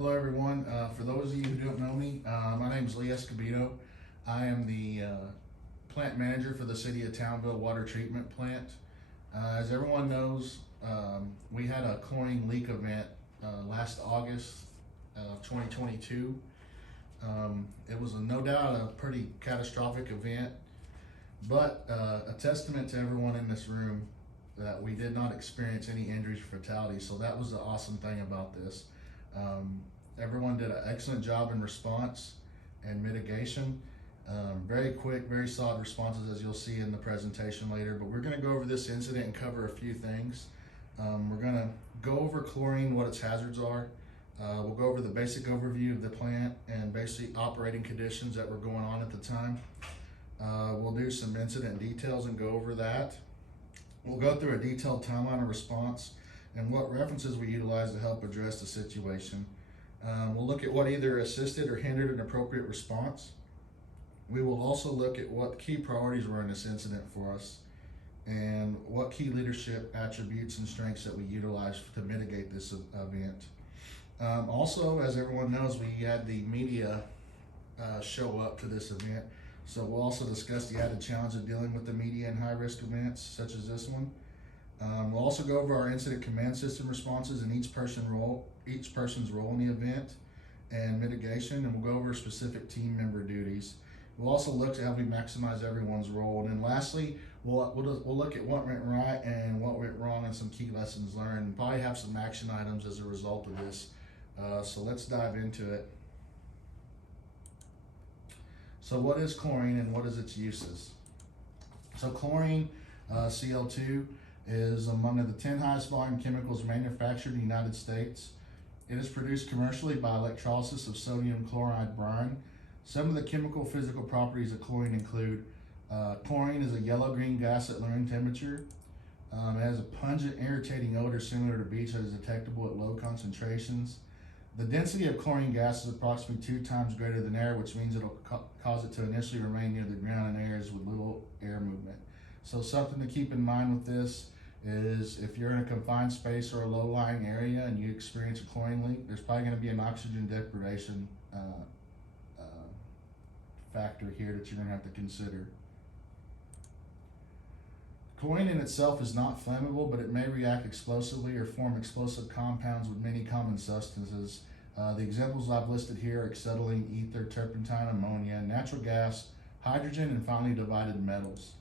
Hello everyone. For those of you who don't know me, my name is Lee Escobedo. I am the plant manager for the City of Townville Water Treatment Plant. As everyone knows, we had a chlorine leak event last August of 2022. It was no doubt a pretty catastrophic event, but a testament to everyone in this room that we did not experience any injuries or fatalities. So that was the awesome thing about this. Everyone did an excellent job in response and mitigation. Very quick, very solid responses, as you'll see in the presentation later, but we're gonna go over this incident and cover a few things. We're gonna go over chlorine, what its hazards are. We'll go over the basic overview of the plant and basic operating conditions that were going on at the time. We'll do some incident details and go over that. We'll go through a detailed timeline of response and what references we utilize to help address the situation. We'll look at what either assisted or hindered an appropriate response. We will also look at what key priorities were in this incident for us and what key leadership attributes and strengths that we utilized to mitigate this event. Also, as everyone knows, we had the media show up to this event. So we'll also discuss the added challenge of dealing with the media in high-risk events such as this one. We'll also go over our incident command system responses and each person's role in the event and mitigation, and we'll go over specific team member duties. We'll also look at how we maximize everyone's role, and then lastly, we'll look at what went right and what went wrong and some key lessons learned, and probably have some action items as a result of this. So let's dive into it. So what is chlorine and what is its uses? So chlorine, Cl2, is among the 10 highest volume chemicals manufactured in the United States. It is produced commercially by electrolysis of sodium chloride brine. Some of the chemical physical properties of chlorine include chlorine is a yellow-green gas at room temperature. It has a pungent, irritating odor similar to bleach that is detectable at low concentrations. The density of chlorine gas is approximately 2 times greater than air, which means it'll cause it to initially remain near the ground in areas with little air movement. So something to keep in mind with this is if you're in a confined space or a low-lying area and you experience a chlorine leak, there's probably going to be an oxygen deprivation factor here that you're going to have to consider. Chlorine in itself is not flammable, but it may react explosively or form explosive compounds with many common substances. The examples I've listed here are acetylene, ether, turpentine, ammonia, natural gas, hydrogen, and finally divided metals.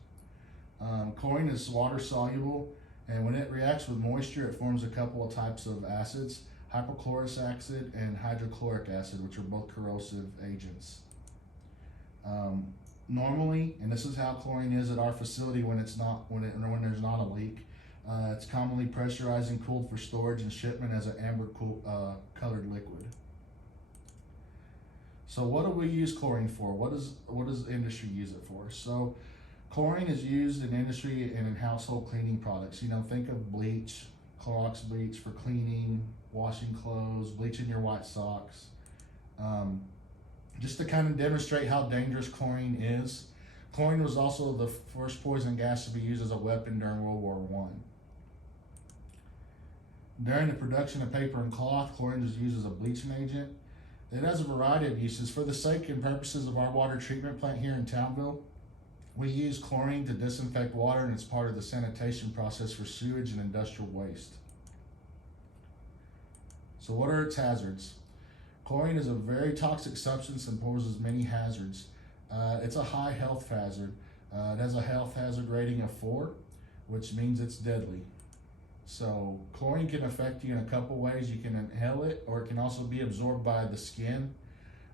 Chlorine is water soluble, and when it reacts with moisture, it forms a couple of types of acids, hypochlorous acid and hydrochloric acid, which are both corrosive agents. Normally, and this is how chlorine is at our facility when there's not a leak, it's commonly pressurized and cooled for storage and shipment as an amber colored liquid. So what do we use chlorine for? What does the industry use it for? So chlorine is used in industry and in household cleaning products. You know, think of bleach, Clorox bleach for cleaning, washing clothes, bleaching your white socks. Just to kind of demonstrate how dangerous chlorine is, chlorine was also the first poison gas to be used as a weapon during World War I. During the production of paper and cloth, chlorine was used as a bleaching agent. It has a variety of uses. For the sake and purposes of our water treatment plant here in Townville, we use chlorine to disinfect water, and it's part of the sanitation process for sewage and industrial waste. So what are its hazards? Chlorine is a very toxic substance and poses many hazards. It's a high health hazard. It has a health hazard rating of 4, which means it's deadly. So chlorine can affect you in a couple ways. You can inhale it, or it can also be absorbed by the skin.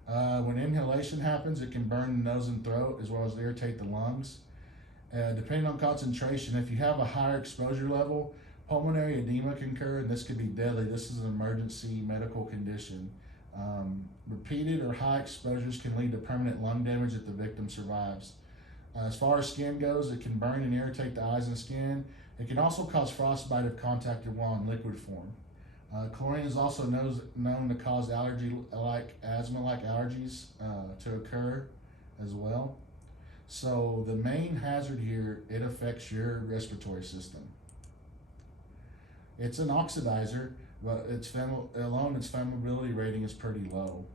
When inhalation happens, it can burn the nose and throat as well as irritate the lungs. Depending on concentration, if you have a higher exposure level, pulmonary edema can occur, and this could be deadly. This is an emergency medical condition. Repeated or high exposures can lead to permanent lung damage if the victim survives. As far as skin goes, it can burn and irritate the eyes and skin. It can also cause frostbite if contacted while in liquid form. Chlorine is also known to cause asthma-like allergies to occur as well. So the main hazard here, it affects your respiratory system. It's an oxidizer, but its flammability rating is pretty low.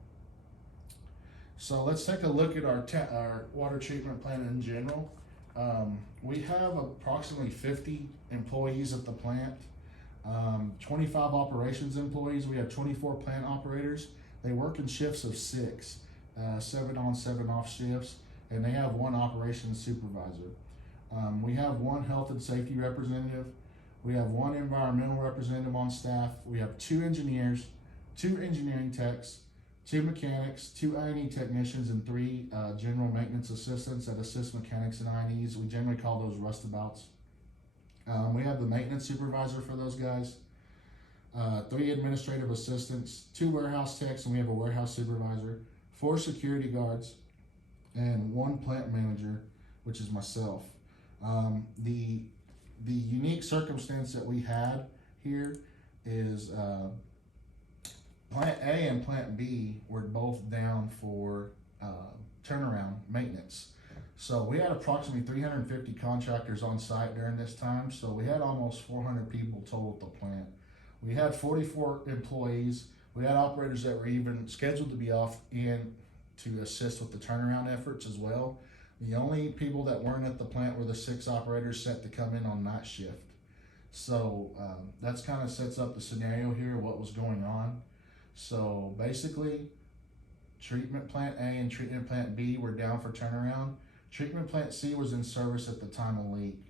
So let's take a look at our water treatment plant in general. We have approximately 50 employees at the plant, 25 operations employees. We have 24 plant operators. They work in shifts of 6, 7 on, 7 off shifts, and they have 1 operations supervisor. We have 1 health and safety representative. We have 1 environmental representative on staff. We have 2 engineers, 2 engineering techs, 2 mechanics, 2 I&E technicians, and 3 general maintenance assistants that assist mechanics and I&Es. We generally call those rustabouts. We have the maintenance supervisor for those guys, 3 administrative assistants, 2 warehouse techs, and we have a warehouse supervisor, 4 security guards, and 1 plant manager, which is myself. The unique circumstance that we had here is Plant A and Plant B were both down for turnaround maintenance. So we had approximately 350 contractors on site during this time, so we had almost 400 people total at the plant. We had 44 employees. We had operators that were even scheduled to be off in to assist with the turnaround efforts as well. The only people that weren't at the plant were the 6 operators set to come in on night shift. So that's kind of sets up the scenario here, what was going on. So basically, treatment plant A and treatment plant B were down for turnaround. Treatment plant C was in service at the time of leak.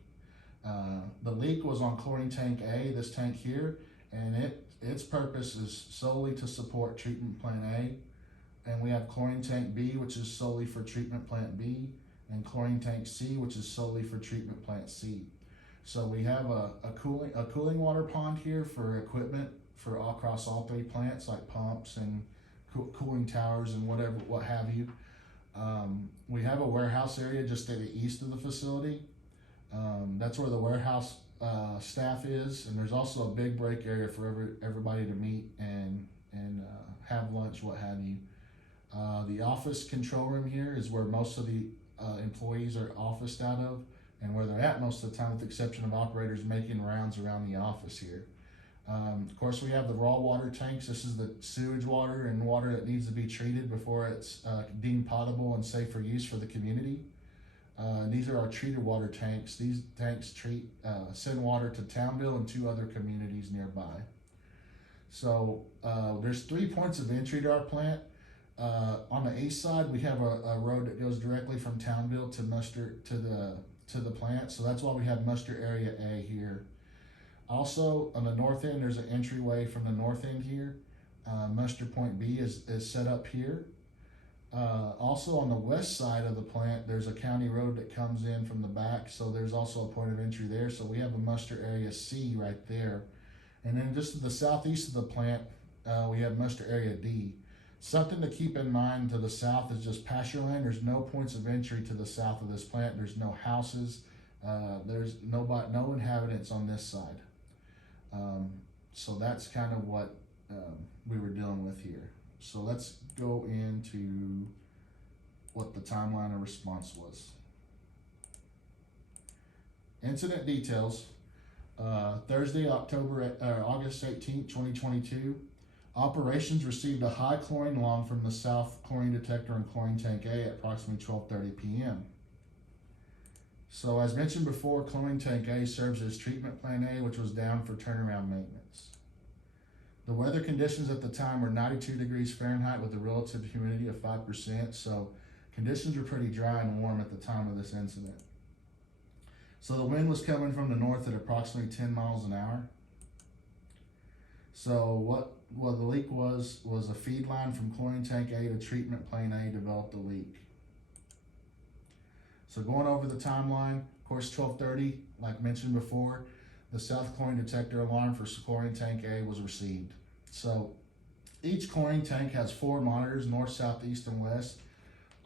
The leak was on chlorine tank A, this tank here, and its purpose is solely to support treatment plant A. And we have chlorine tank B, which is solely for treatment plant B, and chlorine tank C, which is solely for treatment plant C. So we have a cooling water pond here for equipment for across all 3 plants, like pumps and cooling towers and what have you. We have a warehouse area just to the east of the facility. That's where the warehouse staff is, and there's also a big break area for everybody to meet and have lunch, what have you. The office control room here is where most of the employees are officed out of, and where they're at most of the time, with the exception of operators making rounds around the office here. Of course, we have the raw water tanks. This is the sewage water and water that needs to be treated before it's deemed potable and safe for use for the community. These are our treated water tanks. These tanks send water to Townville and 2 other communities nearby. So there's 3 points of entry to our plant. On the east side, we have a road that goes directly from Townville to the plant. So that's why we have muster area A here. Also, on the north end, there's an entryway from the north end here. Muster point B is set up here. Also, on the west side of the plant, there's a county road that comes in from the back, so there's also a point of entry there. So we have a muster area C right there. And then just to the southeast of the plant, we have muster area D. Something to keep in mind to the south is just pasture land. There's no points of entry to the south of this plant. There's no houses. There's no inhabitants on this side. So that's kind of what we were dealing with here. So let's go into what the timeline of response was. Incident details. Thursday, August 18th, 2022. Operations received a high chlorine alarm from the south chlorine detector in chlorine tank A at approximately 12:30 p.m. So as mentioned before, chlorine tank A serves as treatment plant A, which was down for turnaround maintenance. The weather conditions at the time were 92 degrees Fahrenheit with a relative humidity of 5%, so conditions were pretty dry and warm at the time of this incident. So the wind was coming from the north at approximately 10 miles an hour. So what the leak was a feed line from chlorine tank A to treatment plant A developed a leak. So going over the timeline, of course, 12:30, like mentioned before, the south chlorine detector alarm for chlorine tank A was received. So each chlorine tank has 4 monitors, north, south, east, and west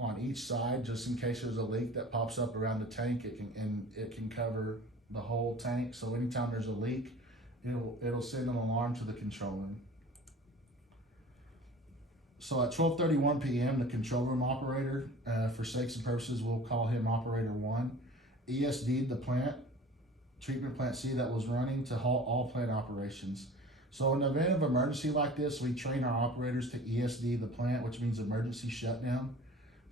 on each side, just in case there's a leak that pops up around the tank. It can cover the whole tank. So anytime there's a leak, it'll send an alarm to the control room. So at 12:31 p.m., the control room operator, for sakes and purposes, we'll call him operator 1, ESD'd the treatment plant C that was running to halt all plant operations. So in the event of emergency like this, we train our operators to ESD the plant, which means emergency shutdown.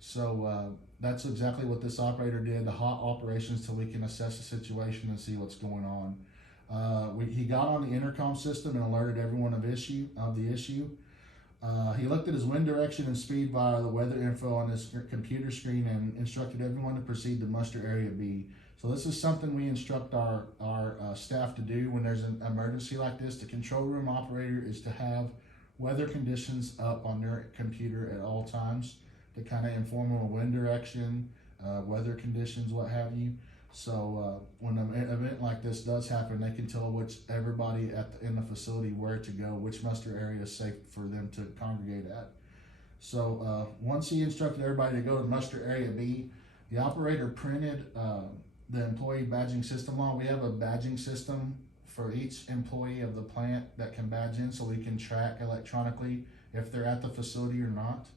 So that's exactly what this operator did, the hot operations, till we can assess the situation and see what's going on. He got on the intercom system and alerted everyone of the issue. He looked at his wind direction and speed via the weather info on his computer screen and instructed everyone to proceed to muster area B. So this is something we instruct our staff to do when there's an emergency like this. The control room operator is to have weather conditions up on their computer at all times to kind of inform them of wind direction, weather conditions, what have you. So when an event like this does happen, they can tell everybody in the facility where to go, which muster area is safe for them to congregate at. So once he instructed everybody to go to muster area B, the operator printed the employee badging system log. We have a badging system for each employee of the plant that can badge in, so we can track electronically if they're at the facility or not.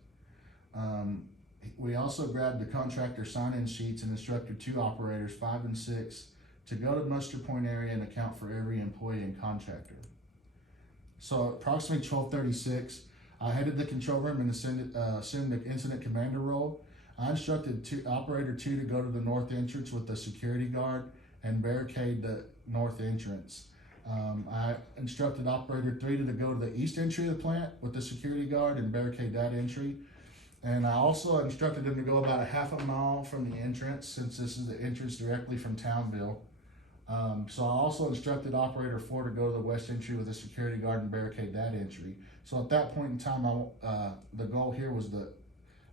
We also grabbed the contractor sign-in sheets and instructed 2 operators, 5 and 6, to go to muster point area and account for every employee and contractor. So approximately 12:36, I headed the control room and assumed the incident commander role. I instructed operator 2 to go to the north entrance with the security guard and barricade the north entrance. I instructed operator 3 to go to the east entry of the plant with the security guard and barricade that entry. And I also instructed them to go about a half a mile from the entrance, since this is the entrance directly from Townville. So I also instructed operator 4 to go to the west entry with the security guard and barricade that entry. So at that point in time, the goal here was to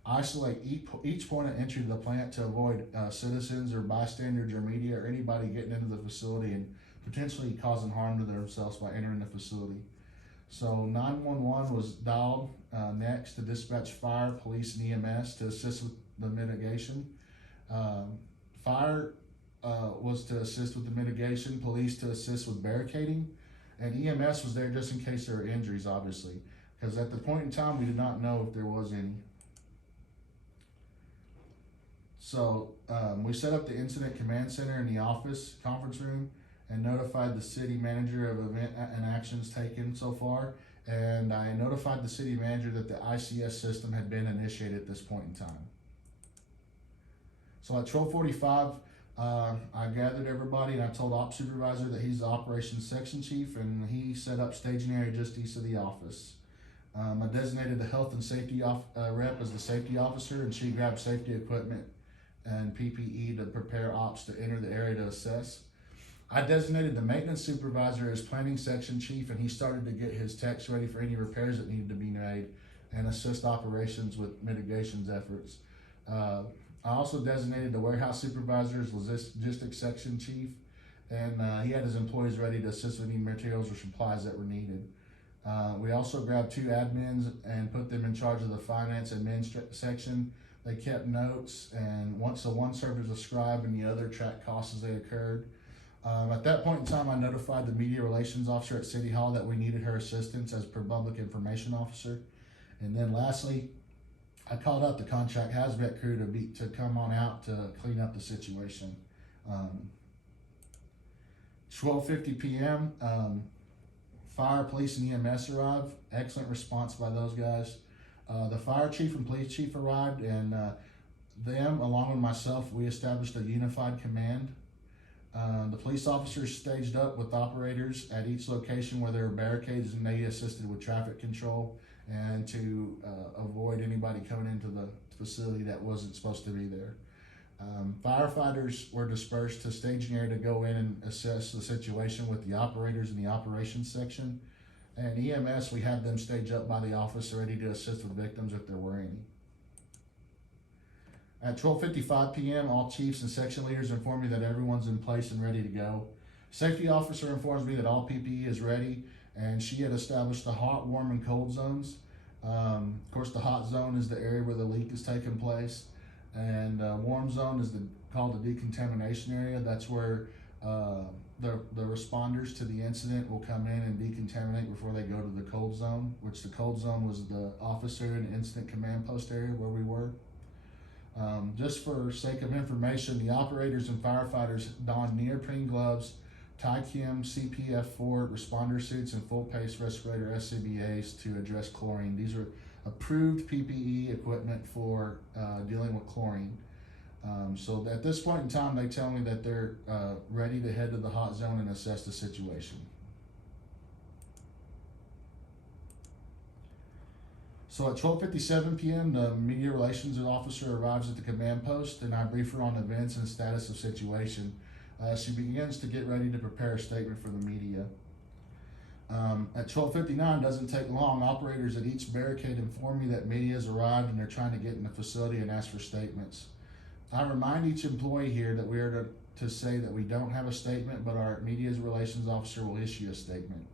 isolate each point of entry to the plant to avoid citizens or bystanders or media or anybody getting into the facility and potentially causing harm to themselves by entering the facility. So 911 was dialed next to dispatch fire, police, and EMS to assist with the mitigation. Fire was to assist with the mitigation, police to assist with barricading, and EMS was there just in case there were injuries, obviously, because at the point in time we did not know if there was any. So we set up the incident command center in the office conference room and notified the city manager of event and actions taken so far. And I notified the city manager that the ICS system had been initiated at this point in time. So at 12:45, I gathered everybody and I told Ops Supervisor that he's the operations section chief, and he set up staging area just east of the office. I designated the health and safety rep as the safety officer, and she grabbed safety equipment and PPE to prepare ops to enter the area to assess. I designated the maintenance supervisor as planning section chief, and he started to get his techs ready for any repairs that needed to be made and assist operations with mitigations efforts. I also designated the warehouse supervisor as logistics section chief, and he had his employees ready to assist with any materials or supplies that were needed. We also grabbed 2 admins and put them in charge of the finance admin section. They kept notes, and one served as a scribe and the other tracked costs as they occurred. At that point in time, I notified the media relations officer at City Hall that we needed her assistance as per public information officer. And then lastly, I called out the contract hazmat crew to come on out to clean up the situation. 12:50 p.m., fire, police, and EMS arrived. Excellent response by those guys. The fire chief and police chief arrived, and them, along with myself, we established a unified command. The police officers staged up with operators at each location where there were barricades, and they assisted with traffic control and to avoid anybody coming into the facility that wasn't supposed to be there. Firefighters were dispersed to staging area to go in and assess the situation with the operators in the operations section. And EMS, we had them stage up by the office ready to assist with victims if there were any. At 12:55 p.m., all chiefs and section leaders informed me that everyone's in place and ready to go. Safety officer informs me that all PPE is ready, and she had established the hot, warm, and cold zones. Of course, the hot zone is the area where the leak is taking place, and warm zone is called the decontamination area. That's where the responders to the incident will come in and decontaminate before they go to the cold zone, which the cold zone was the office area and incident command post area where we were. Just for sake of information, the operators and firefighters donned neoprene gloves, TAMUC CPF4 responder suits and full face respirator SCBAs to address chlorine. These are approved PPE equipment for dealing with chlorine. So at this point in time, they tell me that they're ready to head to the hot zone and assess the situation. So at 12:57 p.m., the media relations officer arrives at the command post, and I brief her on events and status of situation. She begins to get ready to prepare a statement for the media. At 12:59, doesn't take long, operators at each barricade inform me that media has arrived and they're trying to get in the facility and ask for statements. I remind each employee here that we are to say that we don't have a statement, but our media relations officer will issue a statement.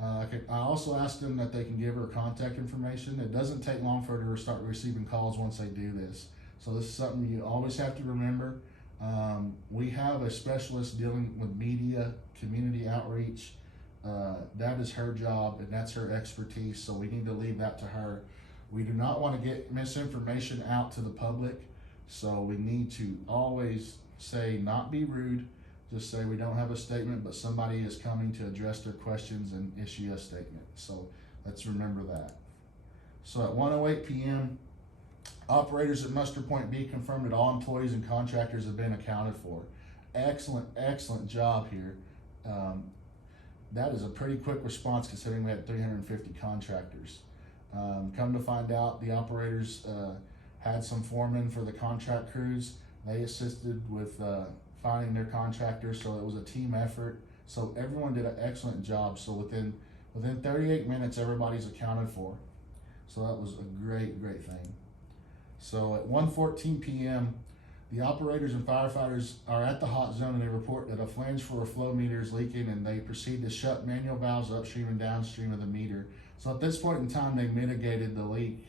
I also asked them that they can give her contact information. It doesn't take long for her to start receiving calls once they do this. So this is something you always have to remember. We have a specialist dealing with media, community outreach. That is her job and that's her expertise, so we need to leave that to her. We do not want to get misinformation out to the public, so we need to always say, not be rude, just say we don't have a statement, but somebody is coming to address their questions and issue a statement. So let's remember that. So at 1:08 p.m., operators at Muster Point B confirmed that all employees and contractors have been accounted for. Excellent job here. That is a pretty quick response considering we had 350 contractors. Come to find out, the operators had some foremen for the contract crews. They assisted with finding their contractors, so it was a team effort. So everyone did an excellent job. So within 38 minutes, everybody's accounted for. So that was a great thing. So at 1:14 p.m., the operators and firefighters are at the hot zone and they report that a flange for a flow meter is leaking, and they proceed to shut manual valves upstream and downstream of the meter. So at this point in time, they mitigated the leak.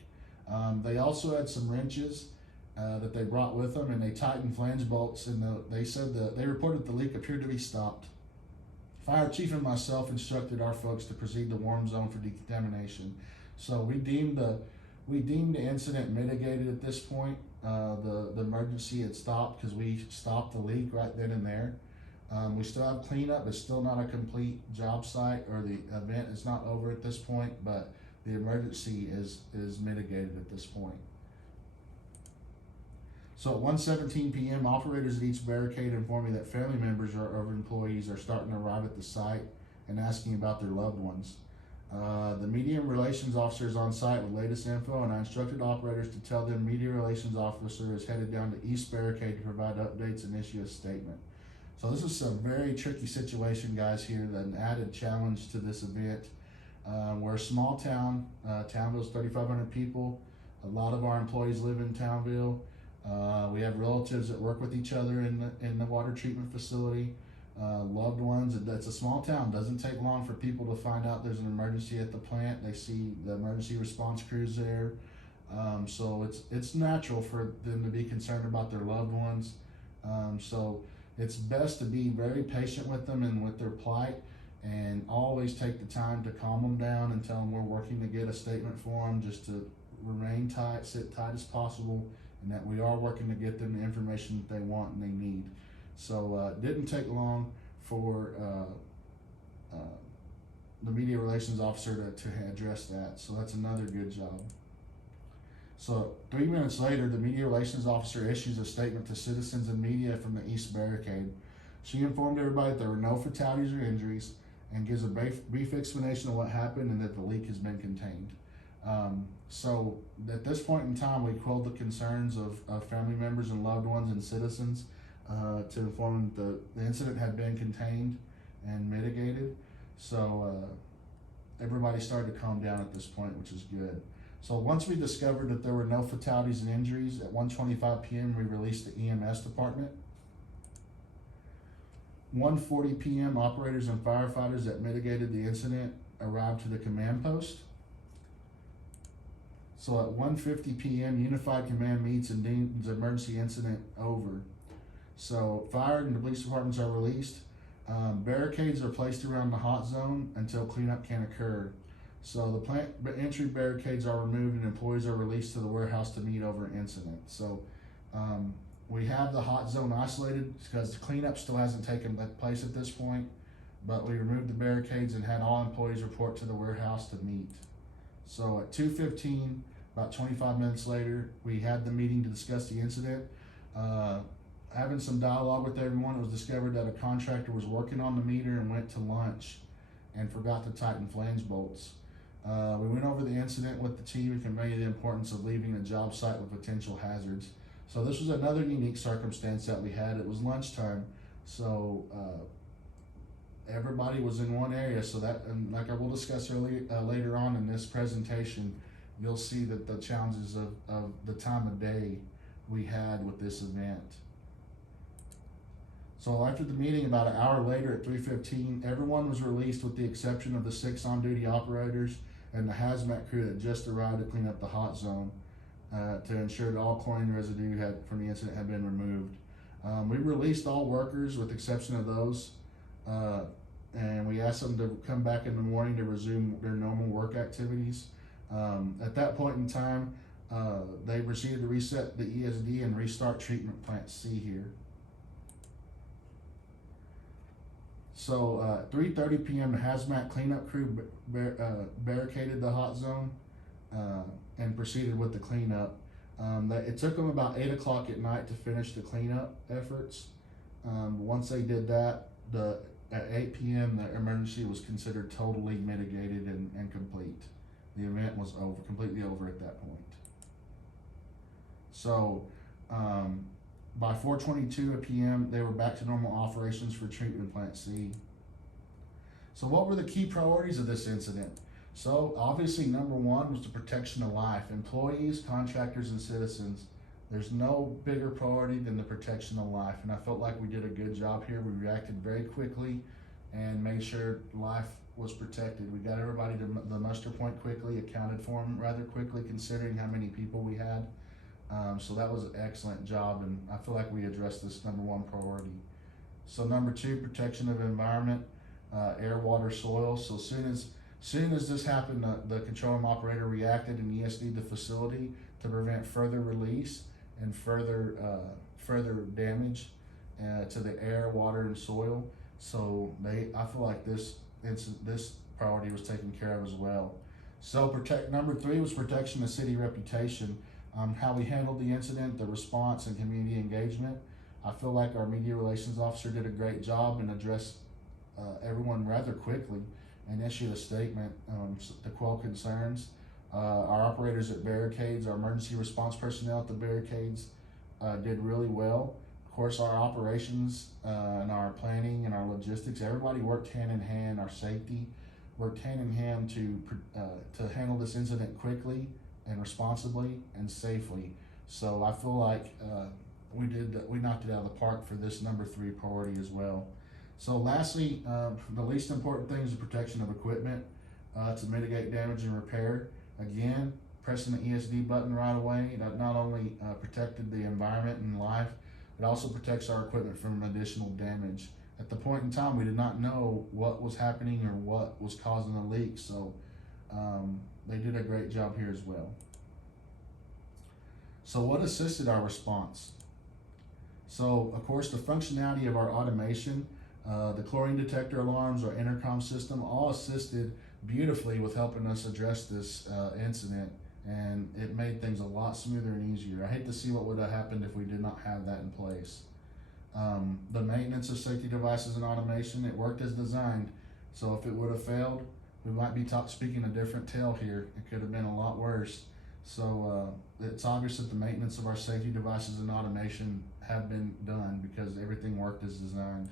They also had some wrenches that they brought with them, and they tightened flange bolts, and they said that they reported the leak appeared to be stopped. Fire chief and myself instructed our folks to proceed to warm zone for decontamination. So we deemed the incident mitigated at this point. The emergency had stopped because we stopped the leak right then and there. We still have cleanup. It's still not a complete job site, or the event is not over at this point, but the emergency is mitigated at this point. So at 1:17 p.m., operators at each barricade inform me that family members of employees are starting to arrive at the site and asking about their loved ones. The media relations officer is on site with latest info, and I instructed operators to tell them media relations officer is headed down to East Barricade to provide updates and issue a statement. So this is a very tricky situation, guys, here, an added challenge to this event. We're a small town. Townville's 3,500 people. A lot of our employees live in Townville. We have relatives that work with each other in the water treatment facility. Loved ones. It's a small town. Doesn't take long for people to find out there's an emergency at the plant. They see the emergency response crews there. So it's natural for them to be concerned about their loved ones. So it's best to be very patient with them and with their plight, and always take the time to calm them down and tell them we're working to get a statement for them, just to remain tight, sit tight as possible, and that we are working to get them the information that they want and they need. So it didn't take long for the media relations officer to address that. So that's another good job. So 3 minutes later, the media relations officer issues a statement to citizens and media from the East Barricade. She informed everybody that there were no fatalities or injuries, and gives a brief explanation of what happened and that the leak has been contained. So at this point in time, we quelled the concerns of family members and loved ones and citizens to inform them the incident had been contained and mitigated. So everybody started to calm down at this point, which is good. So once we discovered that there were no fatalities and injuries, at 1:25 p.m. we released the EMS department. 1:40 p.m. operators and firefighters that mitigated the incident arrived to the command post. So at 1:50 p.m. Unified Command meets and deems the emergency incident over. So fire and the police departments are released. Barricades are placed around the hot zone until cleanup can occur. So the plant entry barricades are removed and employees are released to the warehouse to meet over an incident. So We have the hot zone isolated because the cleanup still hasn't taken place at this point, but we removed the barricades and had all employees report to the warehouse to meet. So at 2:15, about 25 minutes later, we had the meeting to discuss the incident. Having some dialogue with everyone, it was discovered that a contractor was working on the meter and went to lunch and forgot to tighten flange bolts. We went over the incident with the team and conveyed the importance of leaving a job site with potential hazards. So this was another unique circumstance that we had. It was lunchtime, so everybody was in one area. So that, and like I will discuss later on in this presentation, you'll see that the challenges of the time of day we had with this event. So after the meeting, about an hour later at 3:15, everyone was released with the exception of the 6 on-duty operators and the hazmat crew that just arrived to clean up the hot zone to ensure that all chlorine residue from the incident had been removed. We released all workers with the exception of those, and we asked them to come back in the morning to resume their normal work activities. At that point in time, they proceeded to reset the ESD and restart treatment plant C here. So 3:30 p.m. the hazmat cleanup crew barricaded the hot zone and proceeded with the cleanup. It took them about 8 o'clock at night to finish the cleanup efforts. Once they did that, at 8 p.m. the emergency was considered totally mitigated and complete. The event was completely over at that point. So by 4:22 p.m. they were back to normal operations for treatment plant C. So what were the key priorities of this incident? So obviously number one was the protection of life. Employees, contractors, and citizens, there's no bigger priority than the protection of life, and I felt like we did a good job here. We reacted very quickly and made sure life was protected. We got everybody to the muster point quickly, accounted for them rather quickly considering how many people we had. So that was an excellent job, and I feel like we addressed this number one priority. So number two, protection of environment, air, water, soil. So soon as this happened, the control room operator reacted and ESD'd the facility to prevent further release and further damage to the air, water, and soil. So I feel like this priority was taken care of as well. So number three was protection of city reputation. How we handled the incident, the response, and community engagement. I feel like our media relations officer did a great job and addressed everyone rather quickly and issued a statement to quell concerns. Our operators at barricades, our emergency response personnel at the barricades did really well. Of course, our operations and our planning and our logistics, everybody worked hand in hand. Our safety worked hand in hand to handle this incident quickly and responsibly and safely. So I feel like we knocked it out of the park for this number three priority as well. So lastly, the least important thing is the protection of equipment to mitigate damage and repair. Again, pressing the ESD button right away, that not only protected the environment and life, it also protects our equipment from additional damage. At the point in time, we did not know what was happening or what was causing the leak, so they did a great job here as well. So what assisted our response? So of course the functionality of our automation, the chlorine detector alarms, our intercom system, all assisted beautifully with helping us address this incident, and it made things a lot smoother and easier. I hate to see what would have happened if we did not have that in place. The maintenance of safety devices and automation, it worked as designed. So if it would have failed, we might be speaking a different tale here. It could have been a lot worse. So it's obvious that the maintenance of our safety devices and automation have been done because everything worked as designed.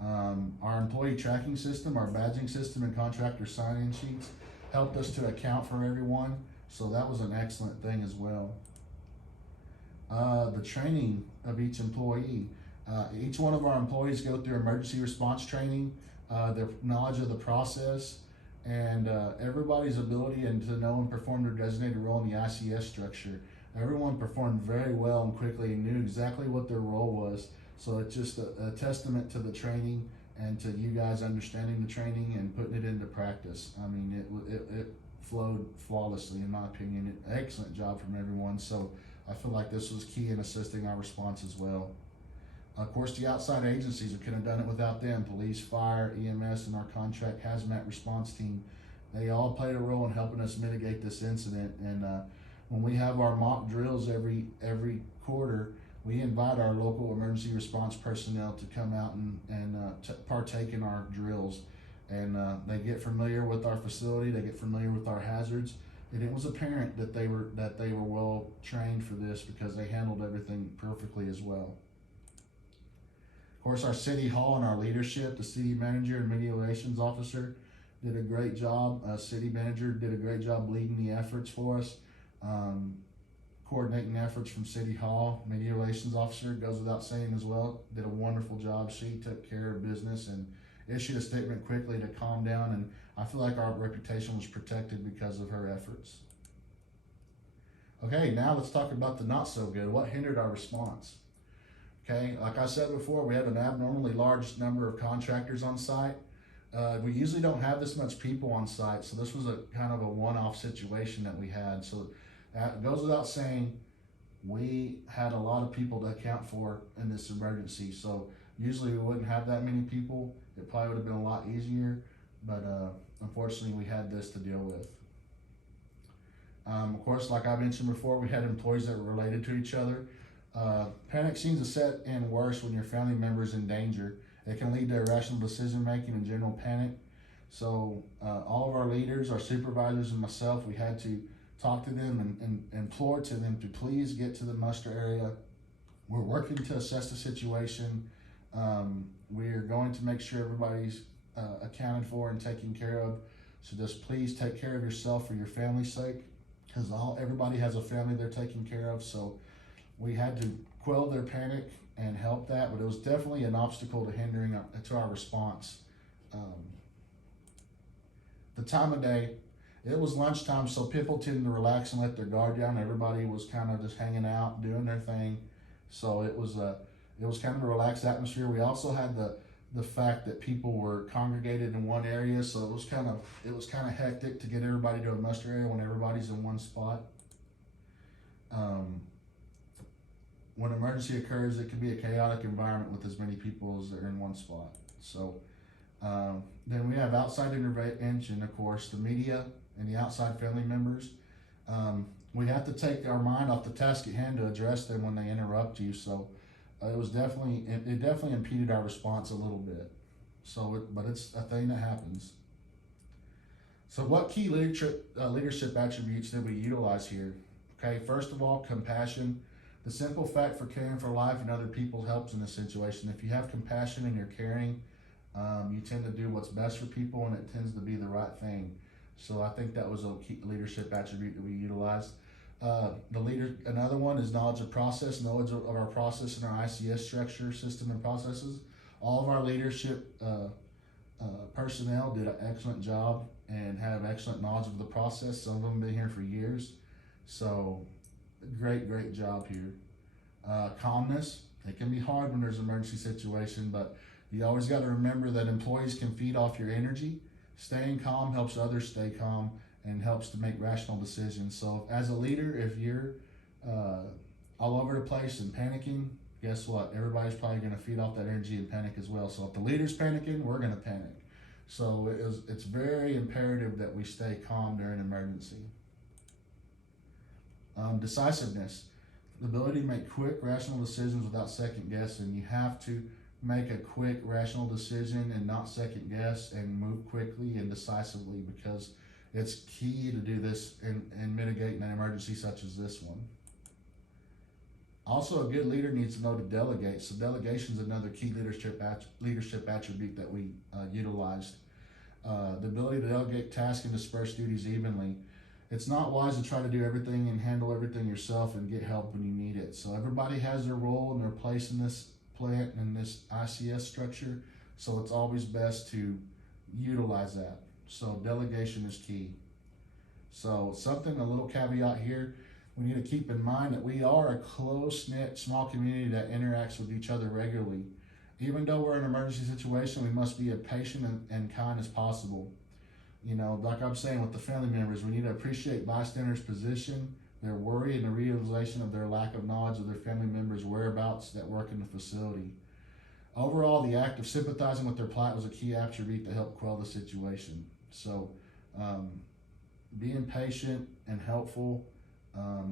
Our employee tracking system, our badging system, and contractor sign-in sheets helped us to account for everyone. So that was an excellent thing as well. The training of each employee. Each one of our employees go through emergency response training, their knowledge of the process, and everybody's ability and to know and perform their designated role in the ICS structure. Everyone performed very well and quickly and knew exactly what their role was. So it's just a testament to the training and to you guys understanding the training and putting it into practice. I mean, it flowed flawlessly in my opinion. Excellent job from everyone. So I feel like this was key in assisting our response as well. Of course, the outside agencies, we couldn't have done it without them. Police, fire, EMS, and our contract hazmat response team, they all played a role in helping us mitigate this incident. And when we have our mock drills every quarter, we invite our local emergency response personnel to come out and partake in our drills. And they get familiar with our facility, they get familiar with our hazards. And it was apparent that they were well trained for this, because they handled everything perfectly as well. Of course, our city hall and our leadership, the city manager and media relations officer did a great job. City manager did a great job leading the efforts for us, coordinating efforts from city hall. Media relations officer, goes without saying as well, did a wonderful job. She took care of business and issued a statement quickly to calm down, and I feel like our reputation was protected because of her efforts. Okay, now let's talk about the not so good. What hindered our response? Okay, like I said before, we had an abnormally large number of contractors on site. We usually don't have this much people on site, so this was a kind of a one-off situation that we had. So it goes without saying, we had a lot of people to account for in this emergency. So usually we wouldn't have that many people. It probably would have been a lot easier, but unfortunately we had this to deal with. Of course, like I mentioned before, we had employees that were related to each other. Panic seems to set in worse when your family member is in danger. It can lead to irrational decision making and general panic. So all of our leaders, our supervisors, and myself, we had to talk to them and implore to them to please get to the muster area. We're working to assess the situation. We're going to make sure everybody's accounted for and taken care of. So just please take care of yourself for your family's sake, because everybody has a family they're taking care of. So we had to quell their panic and help that, but it was definitely an obstacle to hindering to our response. The time of day, it was lunchtime, so people tended to relax and let their guard down. Everybody was kind of just hanging out, doing their thing. So it was kind of a relaxed atmosphere. We also had the fact that people were congregated in one area, so it was kind of hectic to get everybody to a muster area when everybody's in one spot. When an emergency occurs, it can be a chaotic environment with as many people as are in one spot. So then we have outside intervention, of course, the media and the outside family members. We have to take our mind off the task at hand to address them when they interrupt you. So it definitely impeded our response a little bit. But it's a thing that happens. So what key leadership attributes did we utilize here? Okay, first of all, compassion. The simple fact for caring for life and other people helps in this situation. If you have compassion and you're caring, you tend to do what's best for people, and it tends to be the right thing. So I think that was a key leadership attribute that we utilized. Another one is knowledge of process, knowledge of our process and our ICS structure, system, and processes. All of our leadership personnel did an excellent job and have excellent knowledge of the process. Some of them have been here for years. So great job here. Calmness. It can be hard when there's an emergency situation, but you always got to remember that employees can feed off your energy. Staying calm helps others stay calm and helps to make rational decisions. So as a leader, if you're all over the place and panicking, guess what? Everybody's probably going to feed off that energy and panic as well. So if the leader's panicking, we're going to panic. So it's very imperative that we stay calm during an emergency. Decisiveness, the ability to make quick, rational decisions without second guessing. You have to make a quick, rational decision and not second guess, and move quickly and decisively, because it's key to do this in mitigating an emergency such as this one. Also, a good leader needs to know to delegate. So delegation is another key leadership attribute that we utilized. The ability to delegate tasks and disperse duties evenly. It's not wise to try to do everything and handle everything yourself and get help when you need it. So everybody has their role and their place in this plant and this ICS structure. So it's always best to utilize that. So delegation is key. So a little caveat here, we need to keep in mind that we are a close-knit small community that interacts with each other regularly. Even though we're in an emergency situation, we must be as patient and kind as possible. You know, like I'm saying with the family members, we need to appreciate bystanders' position. their worry and the realization of their lack of knowledge of their family members' whereabouts that work in the facility. Overall, the act of sympathizing with their plight was a key attribute to help quell the situation. So, being patient and helpful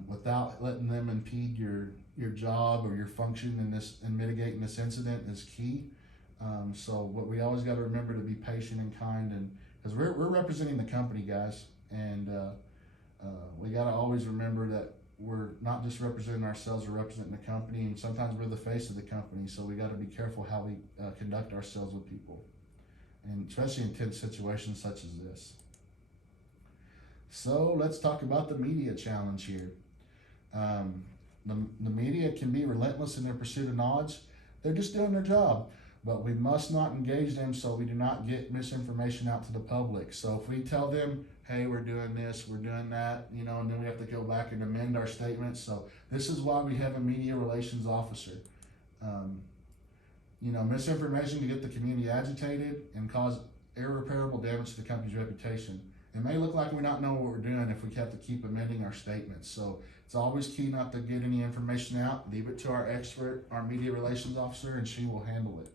without letting them impede your job or your function in mitigating this incident is key. So what we always got to remember to be patient and kind, and because we're representing the company, guys, and we got to always remember that we're not just representing ourselves, we're representing the company, and sometimes we're the face of the company. So we got to be careful how we conduct ourselves with people, and especially in tense situations such as this. So let's talk about the media challenge here. The media can be relentless in their pursuit of knowledge. They're just doing their job, but we must not engage them so we do not get misinformation out to the public. So if we tell them, hey, we're doing this, we're doing that, and then we have to go back and amend our statements. So this is why we have a media relations officer. Misinformation can get the community agitated and cause irreparable damage to the company's reputation. It may look like we not know what we're doing if we have to keep amending our statements. So it's always key not to get any information out. Leave it to our expert, our media relations officer, and she will handle it.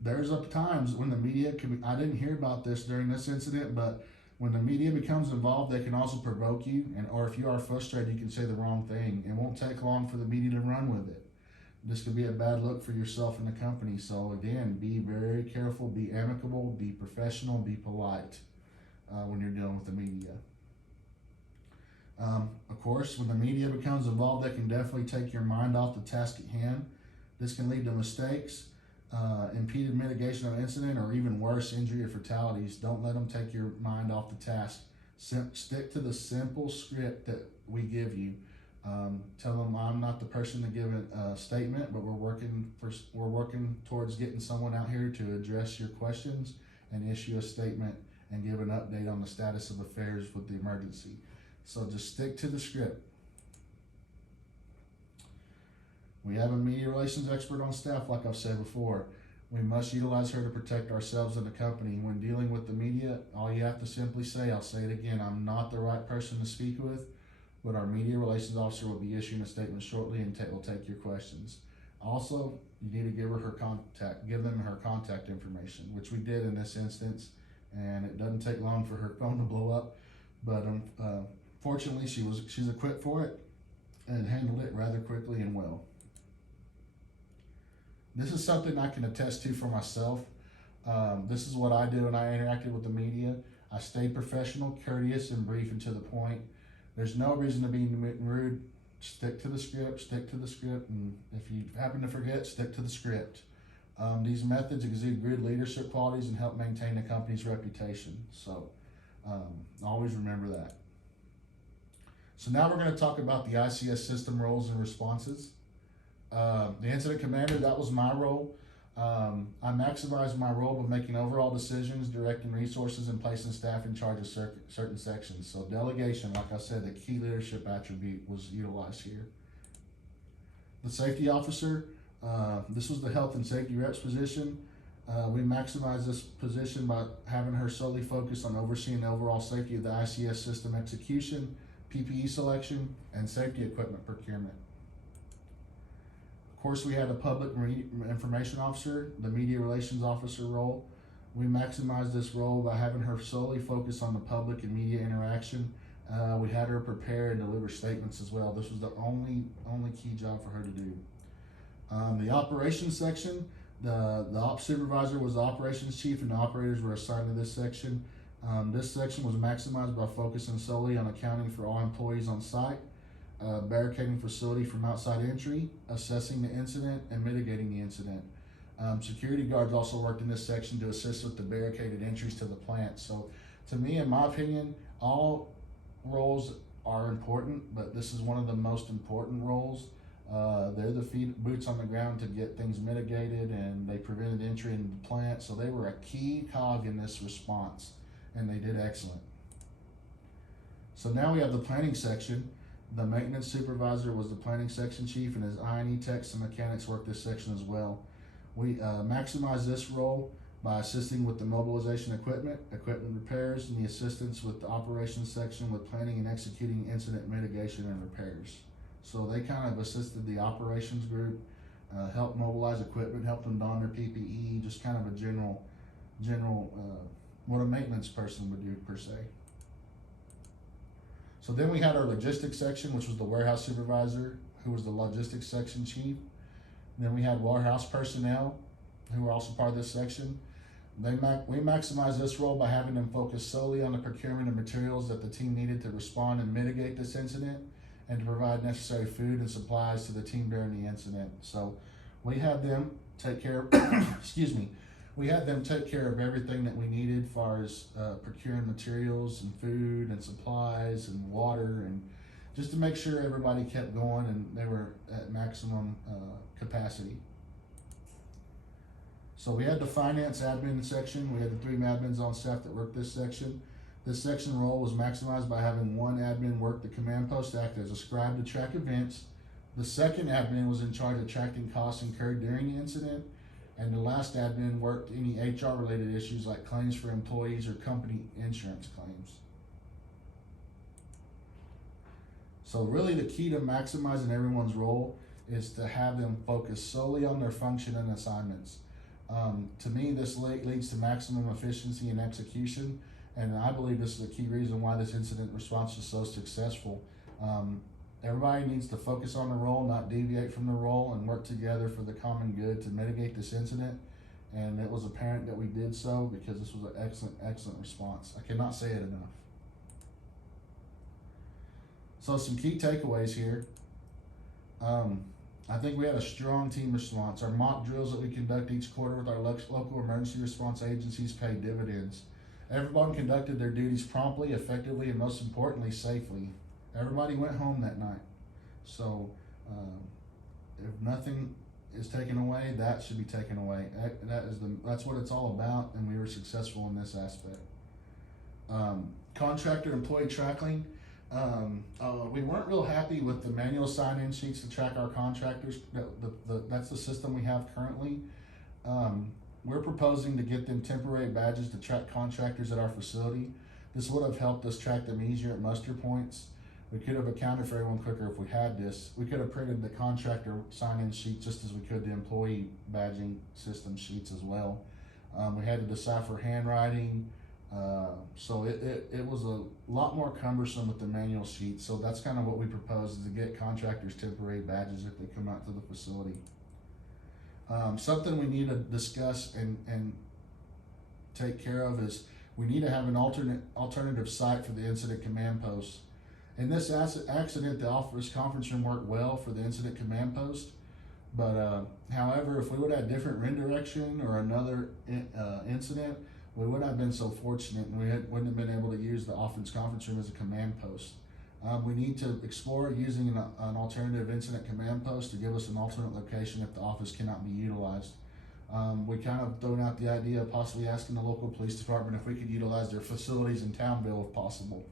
There's times when the media I didn't hear about this during this incident, but when the media becomes involved, they can also provoke you, or if you are frustrated, you can say the wrong thing. It won't take long for the media to run with it. This could be a bad look for yourself and the company. So again, be very careful, be amicable, be professional, be polite when you're dealing with the media. Of course, when the media becomes involved, they can definitely take your mind off the task at hand. This can lead to mistakes, impeded mitigation of an incident, or even worse, injury or fatalities. Don't let them take your mind off the task. Stick to the simple script that we give you. Tell them I'm not the person to give a statement, but we're working towards getting someone out here to address your questions and issue a statement and give an update on the status of affairs with the emergency. So just stick to the script. We have a media relations expert on staff, like I've said before. We must utilize her to protect ourselves and the company. When dealing with the media, all you have to simply say, I'll say it again, I'm not the right person to speak with, but our media relations officer will be issuing a statement shortly and will take your questions. Also, you need to give them her contact information, which we did in this instance, and it doesn't take long for her phone to blow up, but fortunately she's equipped for it and handled it rather quickly and well. This is something I can attest to for myself. This is what I do when I interacted with the media. I stay professional, courteous, and brief and to the point. There's no reason to be rude. Stick to the script, and if you happen to forget, stick to the script. These methods exude good leadership qualities and help maintain the company's reputation. So always remember that. So now we're going to talk about the ICS system roles and responses. The incident commander, that was my role. I maximized my role by making overall decisions, directing resources, and placing staff in charge of certain sections. So delegation, like I said, the key leadership attribute was utilized here. The safety officer, this was the health and safety rep's position. We maximized this position by having her solely focus on overseeing the overall safety of the ICS system execution, PPE selection, and safety equipment procurement. Of course, we had a public information officer, the media relations officer role. We maximized this role by having her solely focus on the public and media interaction. We had her prepare and deliver statements as well. This was the only key job for her to do. The operations section, the ops supervisor was the operations chief, and the operators were assigned to this section. This section was maximized by focusing solely on accounting for all employees on site, barricading facility from outside entry, assessing the incident, and mitigating the incident. Security guards also worked in this section to assist with the barricaded entries to the plant. So to me, in my opinion, all roles are important, but this is one of the most important roles. They're the boots on the ground to get things mitigated, and they prevented entry into the plant. So they were a key cog in this response, and they did excellent. So now we have the planning section. The maintenance supervisor was the planning section chief, and his I&E techs and mechanics worked this section as well. We maximized this role by assisting with the mobilization equipment repairs, and the assistance with the operations section with planning and executing incident mitigation and repairs. So they kind of assisted the operations group, helped mobilize equipment, helped them don their PPE, just kind of a general what a maintenance person would do per se. So then we had our logistics section, which was the warehouse supervisor, who was the logistics section chief. And then we had warehouse personnel, who were also part of this section. We maximized this role by having them focus solely on the procurement of materials that the team needed to respond and mitigate this incident, and to provide necessary food and supplies to the team during the incident. So we had them take care of, excuse me, we had them take care of everything that we needed as far as procuring materials and food and supplies and water, and just to make sure everybody kept going and they were at maximum capacity. So we had the finance admin section. We had the 3 admins on staff that worked this section. This section role was maximized by having 1 admin work the command post to act as a scribe to track events. The second admin was in charge of tracking costs incurred during the incident. And the last admin worked any HR related issues like claims for employees or company insurance claims. So really the key to maximizing everyone's role is to have them focus solely on their function and assignments. To me, this leads to maximum efficiency and execution, and I believe this is a key reason why this incident response was so successful. Everybody needs to focus on the role, not deviate from the role, and work together for the common good to mitigate this incident. And it was apparent that we did so, because this was an excellent response. I cannot say it enough. So some key takeaways here. I think we had a strong team response. Our mock drills that we conduct each quarter with our local emergency response agencies paid dividends. Everyone conducted their duties promptly, effectively, and most importantly, safely. Everybody went home that night. So if nothing is taken away, that should be taken away. That's what it's all about, and we were successful in this aspect. Contractor employee tracking. We weren't real happy with the manual sign-in sheets to track our contractors. That's the system we have currently. We're proposing to get them temporary badges to track contractors at our facility. This would have helped us track them easier at muster points. We could have accounted for everyone quicker if we had this. We could have printed the contractor sign-in sheet just as we could the employee badging system sheets as well. We had to decipher handwriting. So it was a lot more cumbersome with the manual sheet. So that's kind of what we propose, is to get contractors temporary badges if they come out to the facility. Something we need to discuss and take care of is we need to have an alternative site for the incident command post. In this accident, the office conference room worked well for the incident command post. But however, if we would have had different redirection or another incident, we would not have been so fortunate, and we wouldn't have been able to use the office conference room as a command post. We need to explore using an alternative incident command post to give us an alternate location if the office cannot be utilized. We kind of thrown out the idea of possibly asking the local police department if we could utilize their facilities in Townville if possible.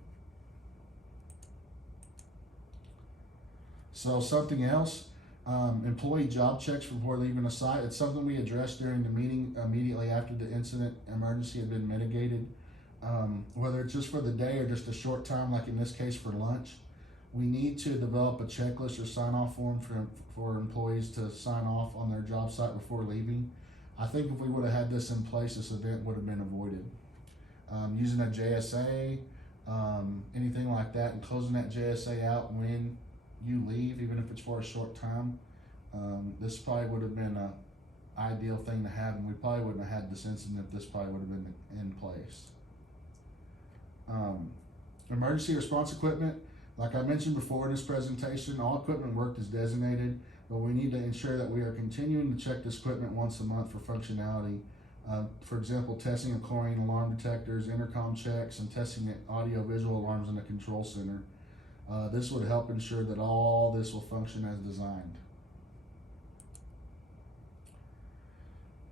So something else, employee job checks before leaving a site. It's something we addressed during the meeting immediately after the incident emergency had been mitigated. Whether it's just for the day or just a short time, like in this case for lunch, we need to develop a checklist or sign-off form for employees to sign off on their job site before leaving. I think if we would have had this in place, this event would have been avoided. Using a JSA, anything like that, and closing that JSA out when you leave, even if it's for a short time, this probably would have been an ideal thing to have, and we probably wouldn't have had this incident if this probably would have been in place. Emergency response equipment, like I mentioned before in this presentation, all equipment worked is designated, but we need to ensure that we are continuing to check this equipment once a month for functionality. For example, testing of chlorine alarm detectors, intercom checks, and testing audio-visual alarms in the control center. This would help ensure that all this will function as designed.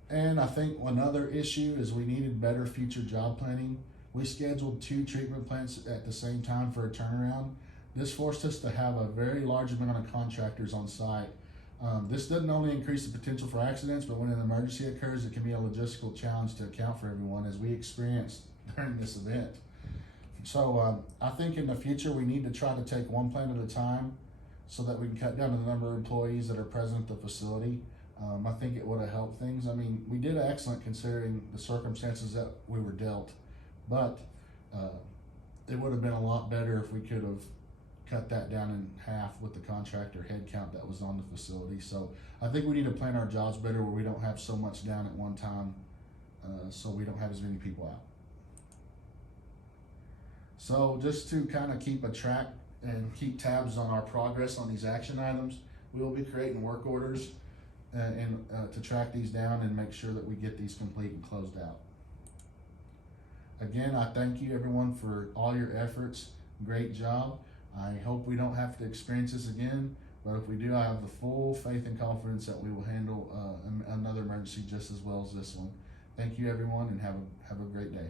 And I think another issue is we needed better future job planning. We scheduled 2 treatment plants at the same time for a turnaround. This forced us to have a very large amount of contractors on site. This doesn't only increase the potential for accidents, but when an emergency occurs, it can be a logistical challenge to account for everyone, as we experienced during this event. So I think in the future, we need to try to take one plant at a time so that we can cut down the number of employees that are present at the facility. I think it would have helped things. I mean, we did excellent considering the circumstances that we were dealt, but it would have been a lot better if we could have cut that down in half with the contractor headcount that was on the facility. So I think we need to plan our jobs better where we don't have so much down at one time, so we don't have as many people out. So just to kind of keep a track and keep tabs on our progress on these action items, we will be creating work orders and to track these down and make sure that we get these complete and closed out. Again, I thank you everyone for all your efforts. Great job. I hope we don't have to experience this again, but if we do, I have the full faith and confidence that we will handle another emergency just as well as this one. Thank you everyone, and have a great day.